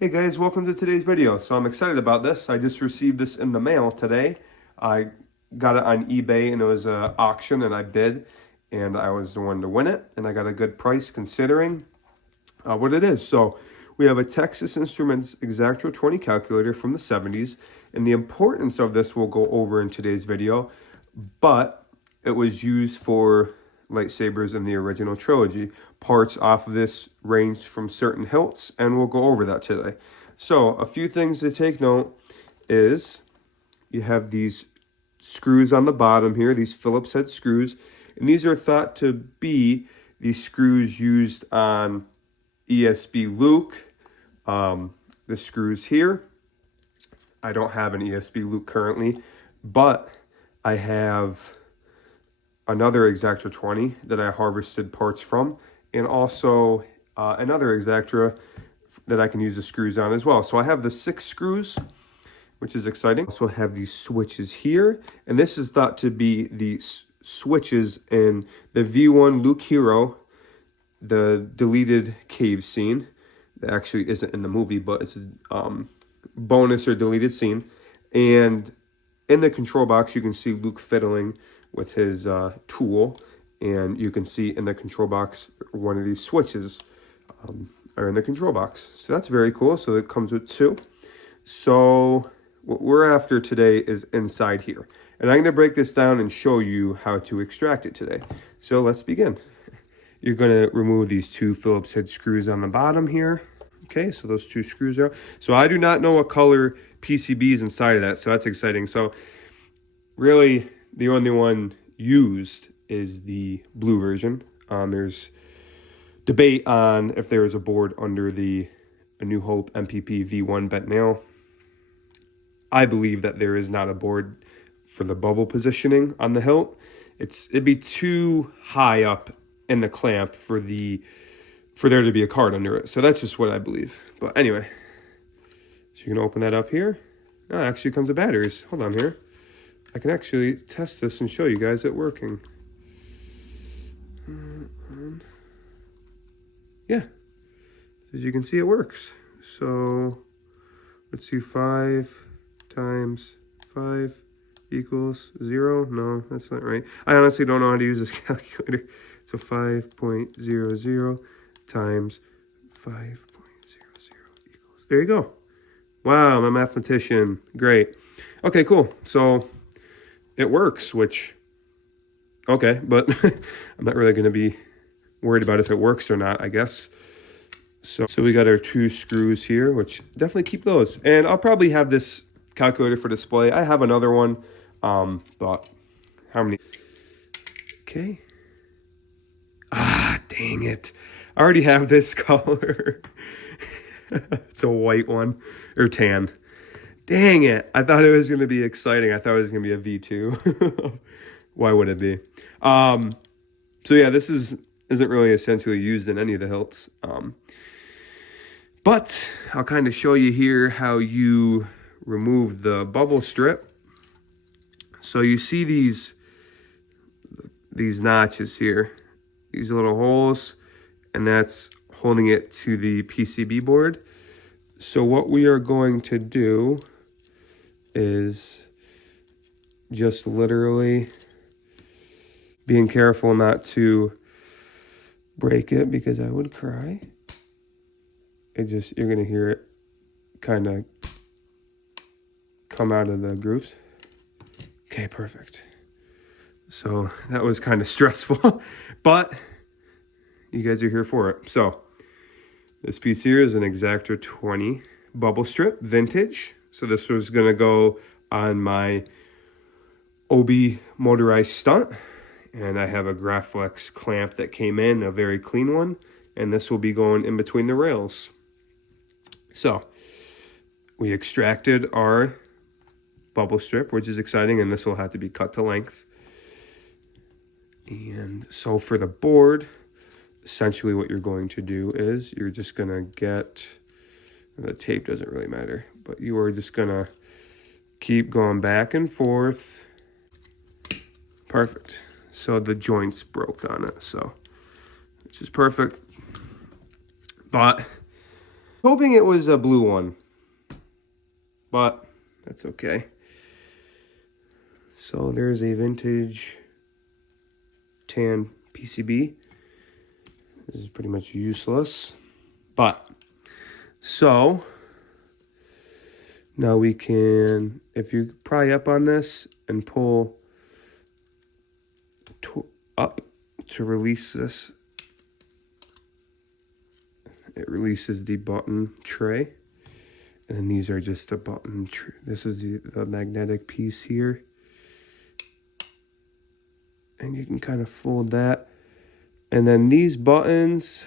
Hey guys, welcome to today's video. So I'm excited about this. I just received this in the mail today. I got it on eBay and it was an auction and I bid and I was the one to win it and I got a good price considering what it is. So we have a Texas Instruments Exactra 20 calculator from the 70s, and the importance of this we'll go over in today's video, but it was used for lightsabers in the original trilogy. Parts off of this range from certain hilts, and we'll go over that today. So a few things to take note is you have these screws on the bottom here, these Phillips head screws, and these are thought to be the screws used on ESB Luke. The screws here, I don't have an ESB Luke currently, but I have another Exactra 20 that I harvested parts from, and also another Exactra that I can use the screws on as well. So I have the 6 screws, which is exciting. I also have these switches here, and this is thought to be the switches in the V1 Luke Hero, the deleted cave scene. That actually isn't in the movie, but it's a bonus or deleted scene. And in the control box, you can see Luke fiddling with his tool, and you can see in the control box one of these switches are in the control box. So that's very cool. So it comes with 2. So what we're after today is inside here, and I'm going to break this down and show you how to extract it today. So let's begin. You're going to remove these 2 Phillips head screws on the bottom here. Okay, so those 2 screws are. So I do not know what color PCB is inside of that, so that's exciting. So really, the only one used is the blue version. There's debate on if there is a board under the A New Hope MPP V1 bent nail. I believe that there is not a board for the bubble positioning on the hilt. It'd be too high up in the clamp for there to be a card under it. So that's just what I believe. But anyway, so you can open that up here. Oh, it actually comes with batteries. Hold on here. I can actually test this and show you guys it working. Yeah, as you can see, it works. So let's see, 5 times 5 equals 0. No, that's not right. I honestly don't know how to use this calculator. So 5.00 times 5.00 equals, there you go. Wow, I'm a mathematician. Great. Okay, cool. So it works, which, okay, but I'm not really going to be worried about if it works or not, I guess. So we got our 2 screws here, which definitely keep those. And I'll probably have this calculator for display. I have another one, but how many? Okay. Ah, dang it. I already have this color. It's a white one, or tan. Dang it. I thought it was going to be exciting. I thought it was going to be a V2. Why would it be? So yeah, this isn't really essentially used in any of the hilts. But I'll kind of show you here how you remove the bubble strip. So you see these notches here, these little holes, and that's holding it to the PCB board. So what we are going to do is just literally being careful not to break it, because I would cry. You're gonna hear it kind of come out of the grooves. Okay, perfect. So that was kind of stressful, but you guys are here for it. So this piece here is an Exactra 20 bubble strip, vintage. So this was gonna go on my OB motorized stunt. And I have a Graflex clamp that came in, a very clean one. And this will be going in between the rails. So we extracted our bubble strip, which is exciting, and this will have to be cut to length. And so for the board, essentially what you're going to do is you're just going to get, the tape doesn't really matter, but you are just going to keep going back and forth. Perfect. So the joints broke on it, so which is perfect. But Hoping it was a blue one, but that's okay. So there's a vintage tan PCB. This is pretty much useless, but so now we can, if you pry up on this and pull up to release this, it releases the button tray. And then these are just the button. This is the magnetic piece here. And you can kind of fold that. And then these buttons,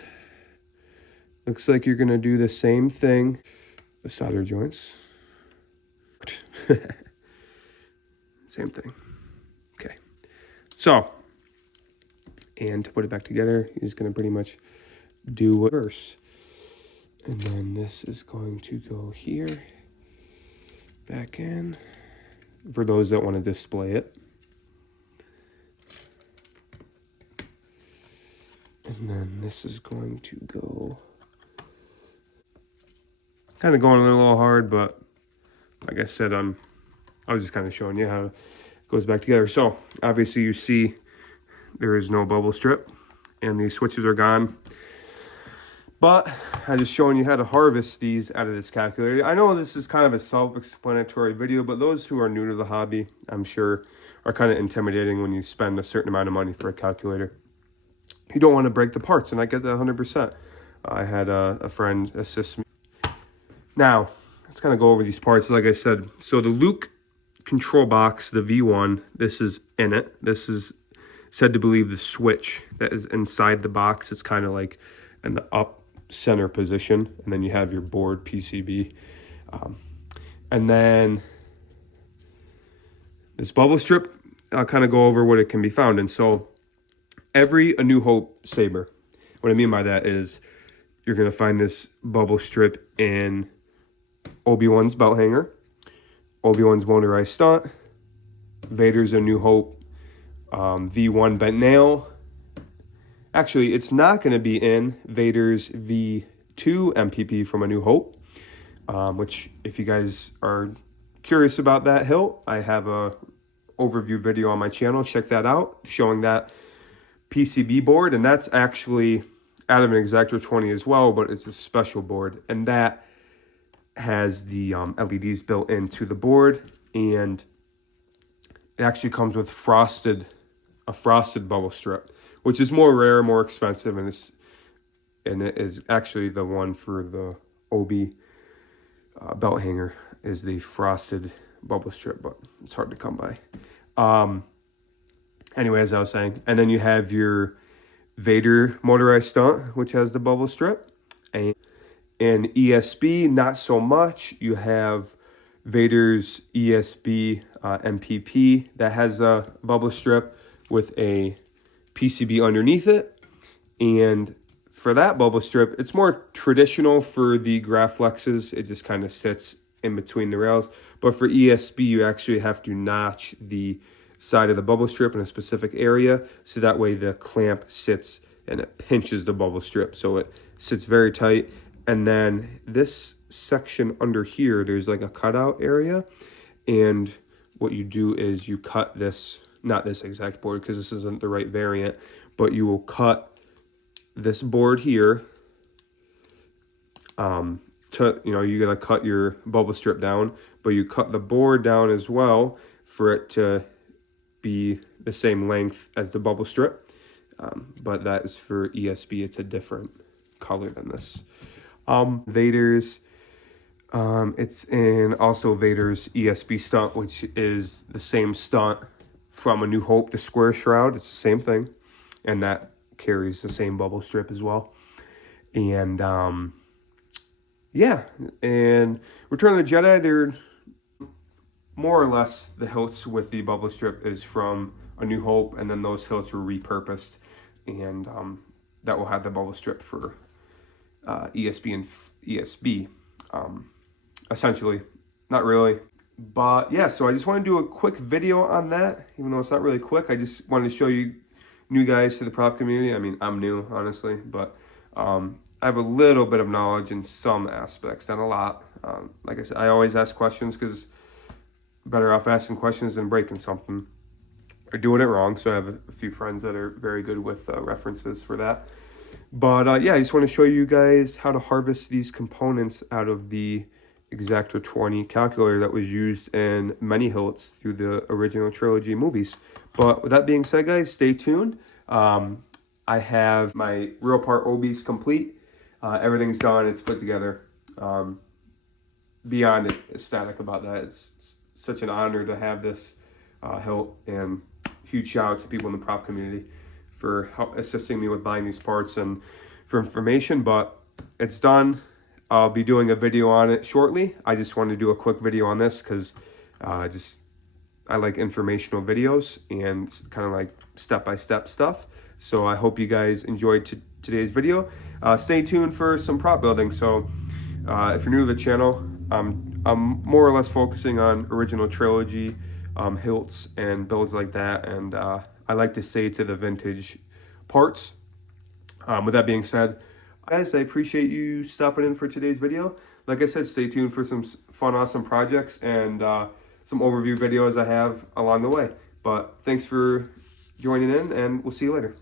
looks like you're going to do the same thing. The solder joints. Same thing. Okay. So, and to put it back together, you're just going to pretty much do reverse. And then this is going to go here, back in, for those that want to display it. And then this is going to go, kind of going a little hard, but like I said, I was just kind of showing you how it goes back together. So obviously you see there is no bubble strip and these switches are gone. But I'm just showing you how to harvest these out of this calculator. I know this is kind of a self-explanatory video, but those who are new to the hobby, I'm sure, are kind of intimidating when you spend a certain amount of money for a calculator. You don't want to break the parts, and I get that 100%. I had a friend assist me. Now, let's kind of go over these parts. Like I said, so the Luke control box, the V1, this is in it. This is said to believe the switch that is inside the box. It's kind of like in the up center position, and then you have your board PCB, and then this bubble strip, I'll kind of go over what it can be found in. So every A New Hope saber, what I mean by that is you're going to find this bubble strip in Obi-Wan's belt hanger, Obi-Wan's motorized stunt, Vader's A New Hope V1 bent nail. Actually, it's not going to be in Vader's V2 MPP from A New Hope, which if you guys are curious about that hilt, I have a overview video on my channel. Check that out, showing that PCB board. And that's actually out of an Exactra 20 as well, but it's a special board. And that has the LEDs built into the board. And it actually comes with a frosted bubble strip, which is more rare, more expensive, and it is actually the one for the Obi belt hanger is the frosted bubble strip, but it's hard to come by. Anyway, as I was saying, and then you have your Vader motorized stunt, which has the bubble strip, and ESB, not so much. You have Vader's ESB MPP that has a bubble strip with a PCB underneath it. And for that bubble strip, it's more traditional for the Graflexes. It just kind of sits in between the rails. But for ESB, you actually have to notch the side of the bubble strip in a specific area, so that way the clamp sits and it pinches the bubble strip, so it sits very tight. And then this section under here, there's like a cutout area, and what you do is you cut this, not this exact board because this isn't the right variant, but you will cut this board here to, you gotta cut your bubble strip down, but you cut the board down as well for it to be the same length as the bubble strip, but that is for ESB. It's a different color than this. Vader's, it's in also Vader's ESB stunt, which is the same stunt from A New Hope, the square shroud. It's the same thing, and that carries the same bubble strip as well. And yeah, and Return of the Jedi, they're more or less the hilts with the bubble strip is from A New Hope, and then those hilts were repurposed, and that will have the bubble strip for ESB and ESB. Essentially, not really, but yeah. So I just want to do a quick video on that, even though it's not really quick. I just wanted to show you new guys to the prop community. I mean, I'm new, honestly, but I have a little bit of knowledge in some aspects, not a lot. Like I said, I always ask questions because better off asking questions than breaking something or doing it wrong. So I have a few friends that are very good with references for that. But yeah, I just want to show you guys how to harvest these components out of the Exactra 20 calculator that was used in many hilts through the original trilogy movies. But with that being said, guys, stay tuned. I have my real part OBs complete. Everything's done. It's put together. Beyond ecstatic about that. It's such an honor to have this hilt, and huge shout out to people in the prop community for assisting me with buying these parts and for information. But it's done. I'll be doing a video on it shortly. I just wanted to do a quick video on this because I like informational videos and kind of like step-by-step stuff. So I hope you guys enjoyed today's video. Stay tuned for some prop building. So if you're new to the channel, I'm more or less focusing on original trilogy hilts and builds like that. And I like to say to the vintage parts. With that being said, guys, I appreciate you stopping in for today's video. Like I said, stay tuned for some fun, awesome projects and some overview videos I have along the way. But thanks for joining in, and we'll see you later.